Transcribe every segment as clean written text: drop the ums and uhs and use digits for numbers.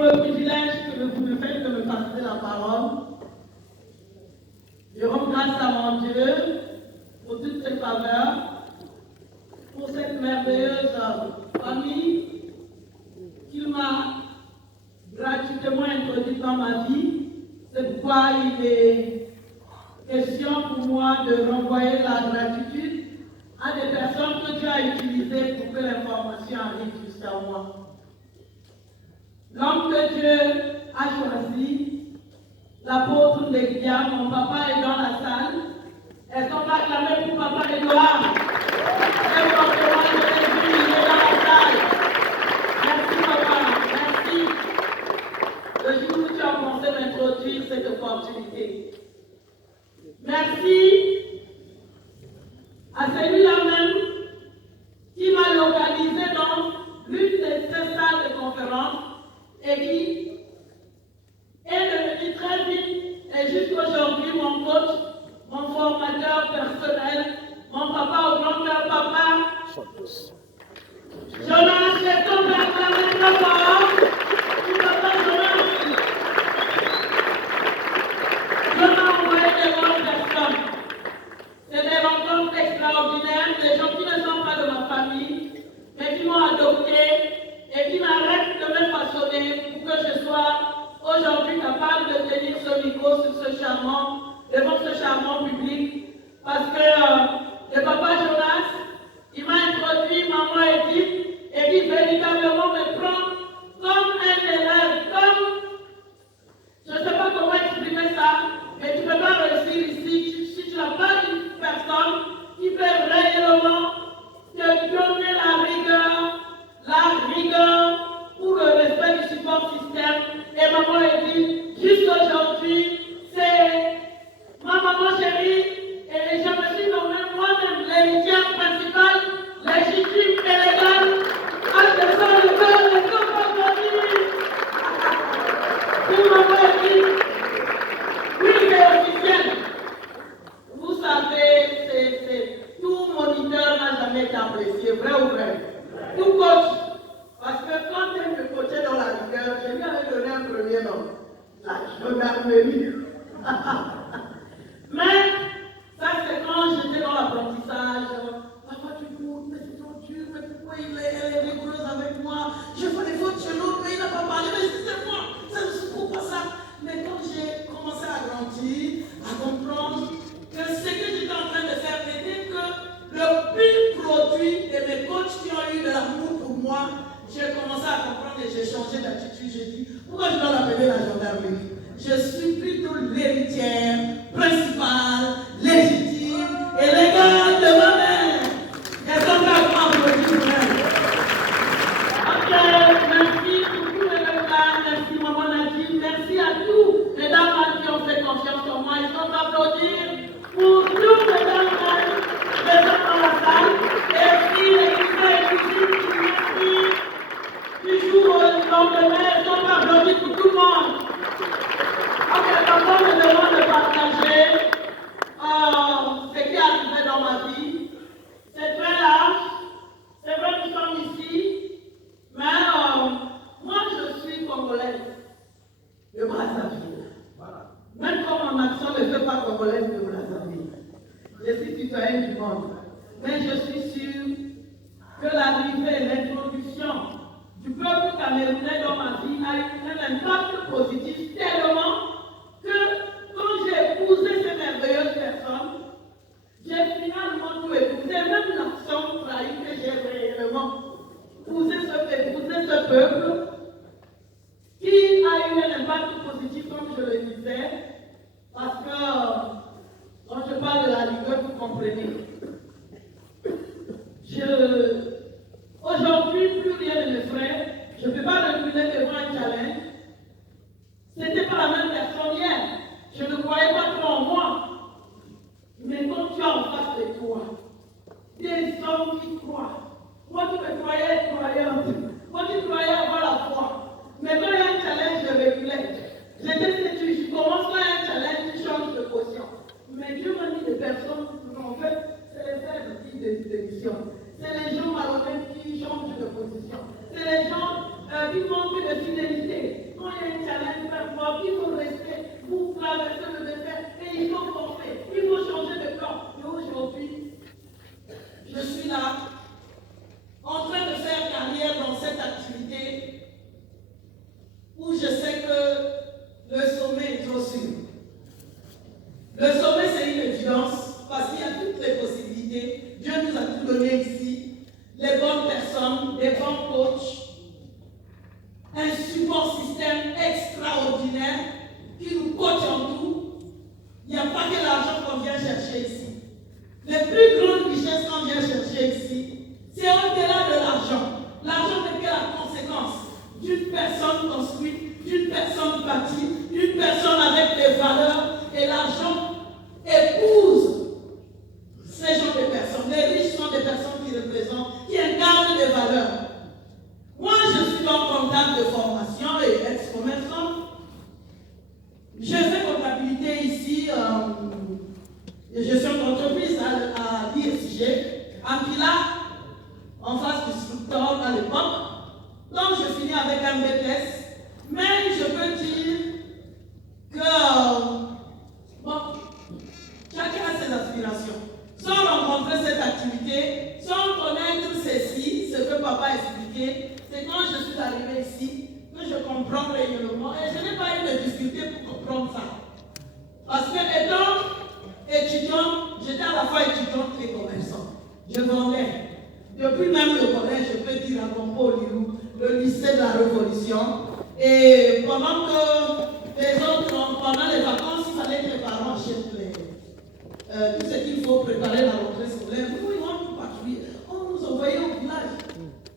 pour le privilège que vous me faites de me passer la parole. Je rends grâce à mon Dieu pour toutes ses faveurs, pour cette merveilleuse famille qu'il m'a gratuitement introduite dans ma vie. C'est pourquoi il est question pour moi de renvoyer la gratitude à des personnes que Dieu a utilisées pour que l'information arrive jusqu'à moi. L'homme que Dieu a choisi, l'apôtre Léguia, mon papa est dans la salle. Elles sont acclamées pour papa Édouard. Et fortement de Jésus, il est dans la salle. Merci papa, merci. Le jour où tu as pensé m'introduire cette opportunité. Merci à celui-là même qui m'a localisé dans l'une de ces salles de conférence et qui est devenu très vite et jusqu'aujourd'hui mon coach, mon formateur personnel, mon papa au grand-père papa. Jonas, c'est ton père très fort. Papa Jonas. Jonas a envoyé des bonnes personnes. C'est des rencontres extraordinaires, des gens qui ne sont pas de ma famille, mais qui m'ont adopté et qui m'arrêtent de me façonner pour que je sois aujourd'hui capable de tenir ce micro sur ce charmant, devant ce charmant public. Parce que le papa Jonas, il m'a introduit maman Edith et qui véritablement me prend comme un élève, comme, je ne sais pas comment exprimer ça, mais tu ne peux pas réussir ici si tu n'as pas une personne qui peut réellement te donner la rigueur pour le respect du support système. Et maman Edith, jusqu'aujourd'hui, c'est ma maman chérie et je me suis nommée moi-même l'héritière principale, légitime et légale, à descendre le cœur de tout mon famille. Pour maman Edith, oui, c'est officiel. Vous savez, tout moniteur n'a jamais été apprécié, vrai ou vrai? Tout coach. Parce que quand elle me coachait dans la rigueur, je lui avais donné un premier nom, la gendarmerie. Mais ça c'est quand j'étais dans l'apprentissage. Papa tu cours, mais c'est trop dur, mais pourquoi elle est rigoureuse avec moi? Je fais des fautes chez l'autre, mais il n'a pas parlé, mais c'est moi, ça ne se trouve pas ça. Mais quand j'ai commencé à grandir, à comprendre que ce que j'étais en train de faire n'était que le pur produit de mes coachs qui ont eu de l'amour pour moi, j'ai commencé à comprendre et j'ai changé d'attitude. J'ai dit, pourquoi je dois l'appeler la gendarmerie? Je suis plutôt l'héritière principale, légitime et légale de ma mère. Elles sont pas vraiment applaudies pour elle. Ok, merci pour tous les regards, merci maman Nadine, merci à tous les dames qui ont fait confiance en moi. Ils sont applaudis pour tous les dames présentes dans la salle. Et puis les cousins et cousines qui m'inspirent du jour au lendemain, ils sont applaudis pour tout le monde. Ok, papa me demande de partager ce qui est arrivé dans ma vie. C'est très large. C'est vrai que nous sommes ici. Mais moi, je suis congolaise de Brazzaville. Même quand mon accent ne fait pas congolaise de Brazzaville. Je suis citoyenne du monde. Mais je suis sûre que l'arrivée et l'introduction du peuple camerounais dans ma vie a eu un impact positif tellement que quand j'ai épousé ces merveilleuses personnes, j'ai finalement tout épousé, même l'accent trahi que j'ai réellement épousé ce peuple qui a eu un impact positif, comme je le disais, parce que quand je parle de la rigueur, vous comprenez. Aujourd'hui, plus rien ne me ferait. Je ne peux pas reculer devant un challenge. C'était pas la même personne hier. Je ne croyais pas trop en moi. Mais quand tu as en face de toi des hommes qui croient, moi tu me croyais être croyante, moi tu croyais avoir la foi. Mais quand il y a un challenge, je reculais. Je commence là un challenge, tu changes de position. Mais Dieu m'a mis des personnes, en fait, c'est les frères de mission. C'est les gens malhonnêtes qui changent de position. C'est les gens qui personnes, des bons coachs, un support système extraordinaire qui nous coach en tout. Il n'y a pas que l'argent qu'on vient chercher ici. Les plus grandes richesses qu'on vient chercher ici, c'est au-delà de l'argent. L'argent n'est que la conséquence d'une personne construite, d'une personne bâtie, d'une personne avec des valeurs. Et l'argent épouse ces genres de personnes. Les riches sont des personnes qui représentent, qui incarnent des valeurs. Moi, je suis donc comptable de formation et ex-commerçant. Je fais comptabilité ici, gestion d'entreprise à l'ISG, à Pila, en face du structeur à l'époque. Donc, je finis avec un BTS. Mais je peux dire que, bon, chacun a ses aspirations. Sans rencontrer cette activité, sans connaître ceci, ce que papa a expliqué, c'est quand je suis arrivé ici que je comprends réellement. Et je n'ai pas eu de difficulté pour comprendre ça. Parce que étant étudiant, j'étais à la fois étudiante et commerçant. Je vendais. Depuis même le collège, je peux dire à Compo Lilou, le lycée de la Révolution. Et pendant que les autres, pendant les vacances, il fallait que les parents achètent tout ce qu'il faut préparer la rentrée scolaire. Nous, ils vont nous patrouiller. On nous envoyait au village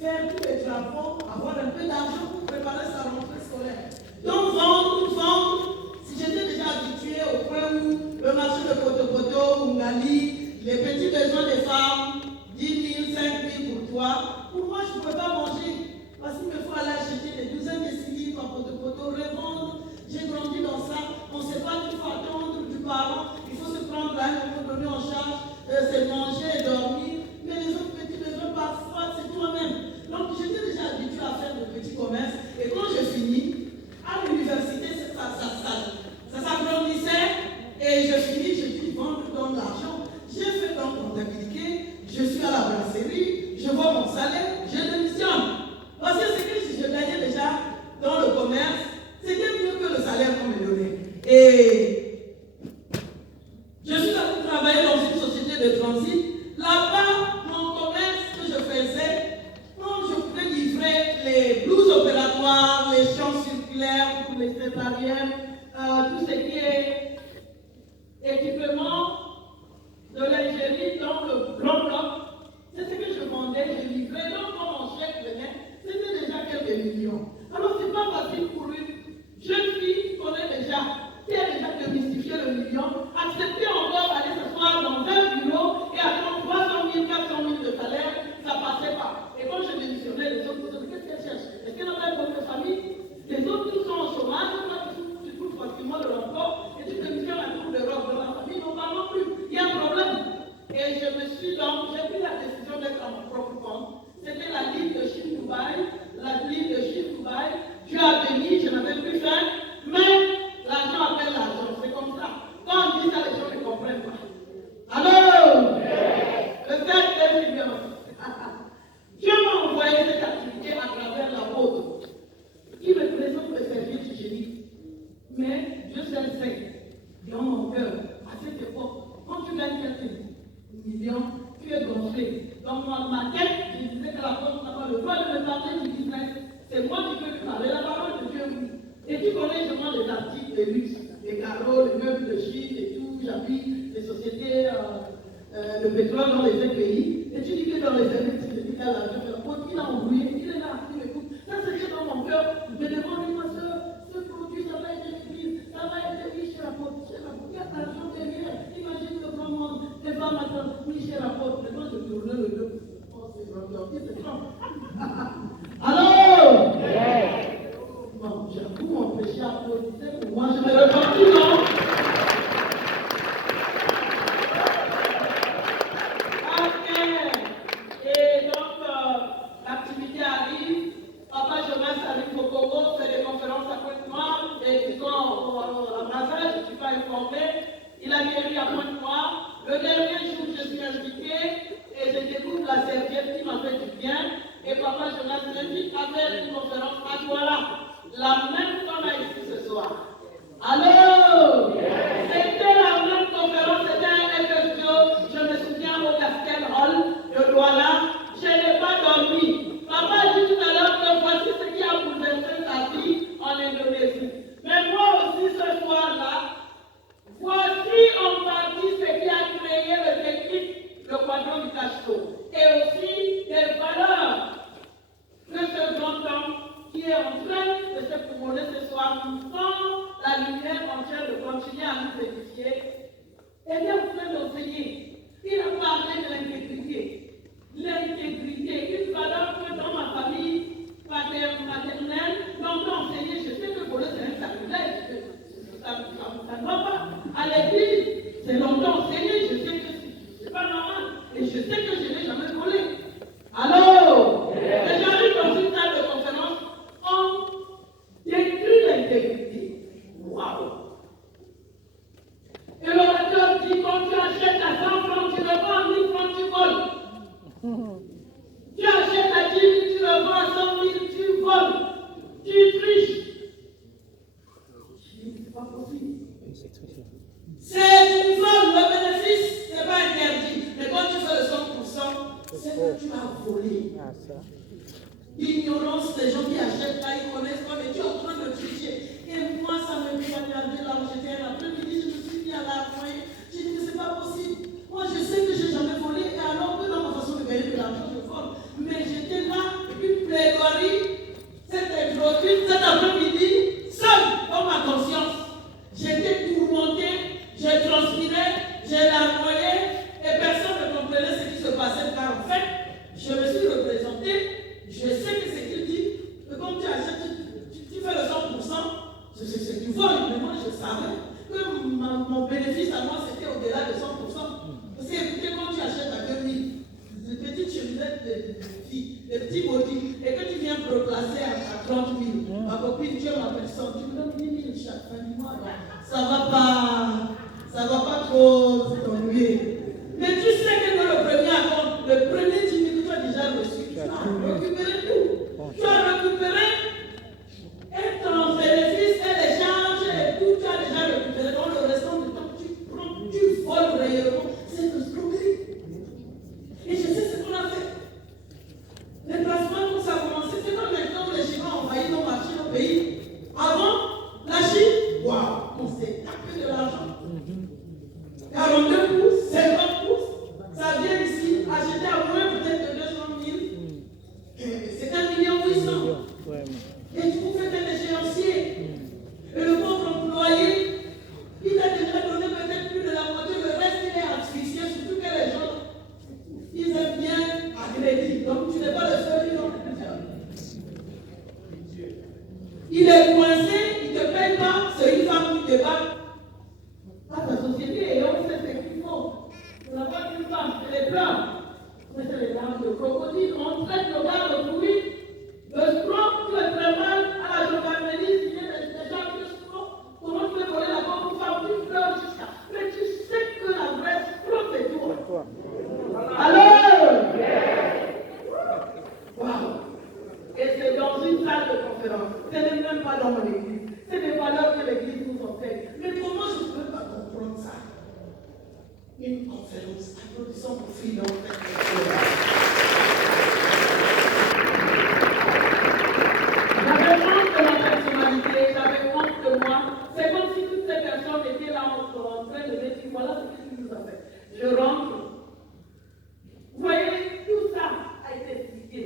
faire tous les travaux, avoir un peu d'argent pour préparer sa rentrée scolaire. Donc, vendre. Si j'étais déjà habitué au point où le marché de Poto-Poto, Ngali, les petits besoins des femmes, 10 000, 5 000 pour toi, pour moi, je ne pouvais pas manger. Parce qu'il me faut aller acheter des douzaines de livres à Poto-Poto, revendre. J'ai grandi dans ça. On ne sait pas qu'il faut attendre du parent. Il faut se prendre à un moment donné en charge, c'est manger et dormir. Mais les autres petits besoins, parfois, c'est toi-même. Donc, j'étais déjà habitué à faire de petits commerces. Et quand je finis, à l'université, ça s'agrandissait. Et je finis, je dis vendre donc l'argent. J'ai fait donc comptabilité. Je suis à la brasserie. Je vois mon salaire. Je démissionne. Parce que c'est que si je gagnais déjà dans le commerce, c'était mieux que le salaire qu'on me donnait. Et je suis allé travailler dans une société de transit. Là-bas, mon commerce que je faisais, je pouvais livrer les blouses opératoires, les champs circulaires pour les césariennes, tout ce qui est équipement de l'ingénierie dans le grand bloc. C'est ce que je vendais, je livrais. Donc, quand mon chèque venait, c'était déjà quelques millions. Alors, ce n'est pas facile pour une jeune fille qui connaît déjà, qui a déjà démystifié le million, accepter encore d'aller s'asseoir dans un bureau et attendre 300 000, 400 000 de salaire, ça ne passait pas. Et quand je démissionnais, les autres disaient, qu'est-ce qu'elle cherche? Est-ce qu'elle n'a pas une bonne famille? Les autres, tous sont au chômage, tu trouves facilement de l'emploi, et tu démissionnes à tour de robe dans la famille, non pas non plus. Il y a un problème. Et je me suis donc, j'ai pris la décision d'être à mon propre compte. C'était la ligne de Chine Dubaï, la ligne de Chine Dubaï. Dieu a béni, je n'avais plus faim, mais l'argent appelle l'argent, c'est comme ça. Quand on dit ça, les gens ne comprennent pas. Allô? Le fait est bien. Dieu m'a envoyé cette activité à travers la vôtre, qui me présente le service hygiénique. Mais Dieu seul sait, dans mon cœur, à cette époque, quand tu gagnes quelques millions, tu es gonflé. Dans ma tête, je disais que la porte n'a pas le droit de me parler du business. C'est moi qui peux lui parler, la parole de Dieu, oui. Et tu connais, je vends des articles de luxe, les carreaux, les meubles de Chine et tout, j'habite des sociétés de pétrole dans les 5 pays. Et tu dis que dans les services, tu dis qu'à la porte, il a embrouillé, il est là, il m'écoute. Ça, c'est dans mon cœur. Je me demande, ma soeur, ce produit, ça va être utile, ça va être riche chez la porte. Chez la porte, il y a de l'argent derrière. Imagine le grand monde, les femmes attendent, oui, chez la porte. Maintenant, je tournais le dos. Oh, c'est grand, c'est grand. Alors, bon, j'avoue mon péché à applaudissait pour moi, je me repentis, non? Ok. Et donc, l'activité arrive. Papa Jonas arrive au Congo, fait des conférences à Pointe-Noire, et ils sont à Brazzaville, je ne suis pas informé. Il a guéri à Pointe-Noire. Le dernier jour, je suis invité et je découvre la serviette qui m'a fait du bien. Et Papa Jonas m'invite à faire une conférence à Douala. La même qu'on a ici ce soir. Allô? C'était la même conférence, c'était un FFO. Je me souviens au Castel Hall de Douala. Je n'ai pas dormi. d'ignorance, les gens qui achètent là, ils connaissent pas, mais tu es en train de tricher. Et moi, ça me fait regarder là où j'étais un après-midi, je me suis mis à la moyenne. J'ai dit, mais c'est pas possible. Moi, je sais que j'ai jamais volé, et alors que dans ma façon de gagner de l'argent, je vole. Mais j'étais là, une plaidoirie, c'était gratuit, cet après-midi, seul dans ma conscience. J'étais tourmentée, j'ai transpiré, j'ai larmoyé, et personne ne comprenait ce qui se passait, car en fait, je me suis représenté, je sais que ce qu'il dit, que quand tu achètes, tu fais le 100%, c'est ce que tu voles, mais moi je savais que mon bénéfice à moi c'était au-delà de 100%. Parce que écoutez, quand tu achètes à 2000, des petites chemisettes de filles, des petits bodys, et que tu viens replacer à 30 000, ma copine, tu m'appelles ça, tu me donnes 10 000 chaque fin du mois, ça va pas trop t'ennuyer. Mais tu sais que dans le premier accord, le premier 10 000 que tu as déjà reçu, tu as récupéré tout. Tu as récupéré et ton bénéfice et les charges et tout, tu as déjà récupéré. Dans le restant du temps, tu voles réellement. C'est une escroquerie. Et je sais ce qu'on a fait. Les placements, quand ça a commencé, c'est comme maintenant où les Chinois ont envahi nos marchés, nos pays. Avant, la Chine, waouh, on s'est tapé de l'argent. 42 pouces, 50 pouces, ça vient ici, acheter à moins peut-être de 200 000. C'est 1,8 million. Et tu vous faites un échéancier. Et le pauvre employé, il a déjà donné peut-être plus de la moitié, le reste il est asphyxié, surtout que les gens, ils aiment bien agrédir. Donc tu n'es pas le seul, ils ont plusieurs. Il est coincé, il ne te paye pas, c'est une femme qui te bat. Ah, ta société, et on fait ce qu'il faut. On n'a pas qu'une femme, c'est les blancs. Mais c'est les larmes de crocodile. On traite nos gars de pourris. Le scroc, tu es très mal à la gendarmerie, signer des gens qui scroc. Comment tu peux voler la pauvre femme? Tu pleures jusqu'à. Mais tu sais que la vraie scroc est toi. Alors! Waouh! Et c'est dans une salle de conférence. Ce n'est même pas dans mon église. C'est des valeurs que l'église nous enseigne. Mais comment je ne peux pas comprendre ça? Une conférence, applaudissons pour Philon. J'avais honte de ma personnalité, j'avais honte de moi. C'est comme si toutes ces personnes étaient là en train de me dire voilà ce que tu nous as fait. Je rentre. Vous voyez, tout ça a été expliqué.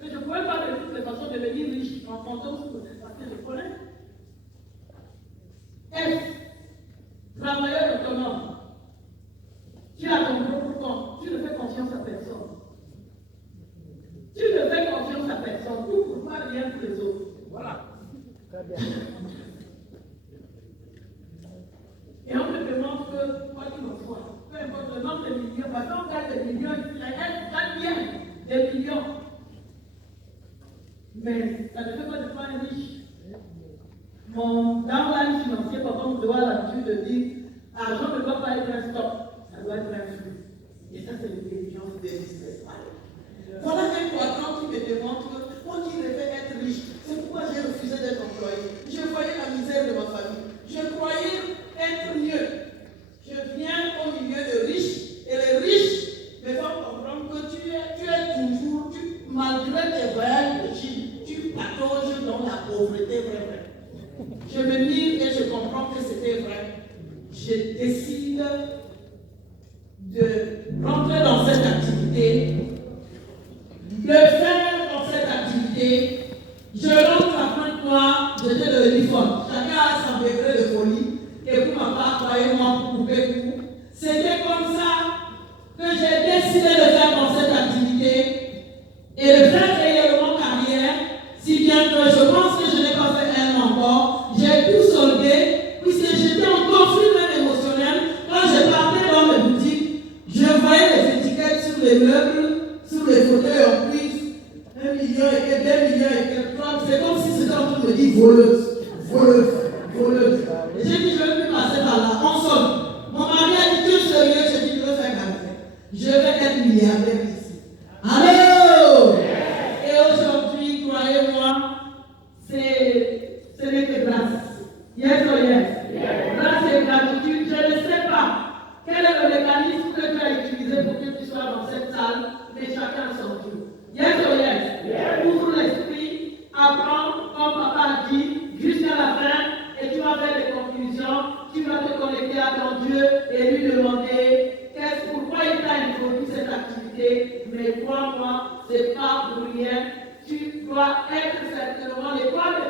Mais je ne pouvais pas de toutes les façons devenir riche en fantôme parce que je connais. Travailleur autonome. Tu as ton propre compte. Tu ne fais confiance à personne. Tu ne fais confiance à personne. Tout pour toi, rien pour les autres. Voilà. Très bien. Et on me demande que, quoi qu'il en soit, peu importe le nombre de millions, parce qu'on gagne des millions, la gagne bien des millions. Mais ça ne fait pas de toi un riche. Mon downline financier, papa me doit l'habitude de dire l'argent ne doit pas être un stock, ça doit être un flux. Et ça, c'est l'intelligence des business. Voilà un quadrant qui me démontre que moi qui rêvais être riche, c'est pourquoi j'ai refusé d'être employé. Je voyais la misère de ma famille. Je croyais être mieux. Je viens au milieu de riches, et les riches me font comprendre que tu es toujours, malgré tes voyages de Chine, tu patauges dans la pauvreté vraie. Je me mire et je comprends que c'était vrai. Je décide de rentrer dans cette activité, de faire dans cette activité. Je rentre à Pointe-Noire, j'étais de l'uniforme. Chacun a son degré de folie. Et pour ma part, croyez-moi, pour couper tout. C'était comme ça que j'ai décidé de faire dans cette activité et de faire réellement carrière, si bien que je pense que je n'ai pas fait un an encore. J'ai tout soldé, puisque j'étais en conflit même émotionnel. Quand je partais dans mes boutiques, je voyais les étiquettes sur les meubles, sur les fauteuils en cuivre, 1 million et quelques, 2 millions et quelques. C'est comme si c'était en train de me dire voleuse, voleuse, voleuse. Et j'ai dit, je ne vais plus passer par là, on sonne. Mon mari a dit, tu es sérieux? J'ai dit, je veux faire carrière. Je vais être milliardaire ici. Allô? Et aujourd'hui, croyez-moi, ce n'est que grâce. Yes or yes? Grâce et gratitude, je ne sais pas quel est le mécanisme que tu as utilisé pour que tu sois dans cette salle, mais chacun son tour. Yes or yes? doit être certainement l'étoile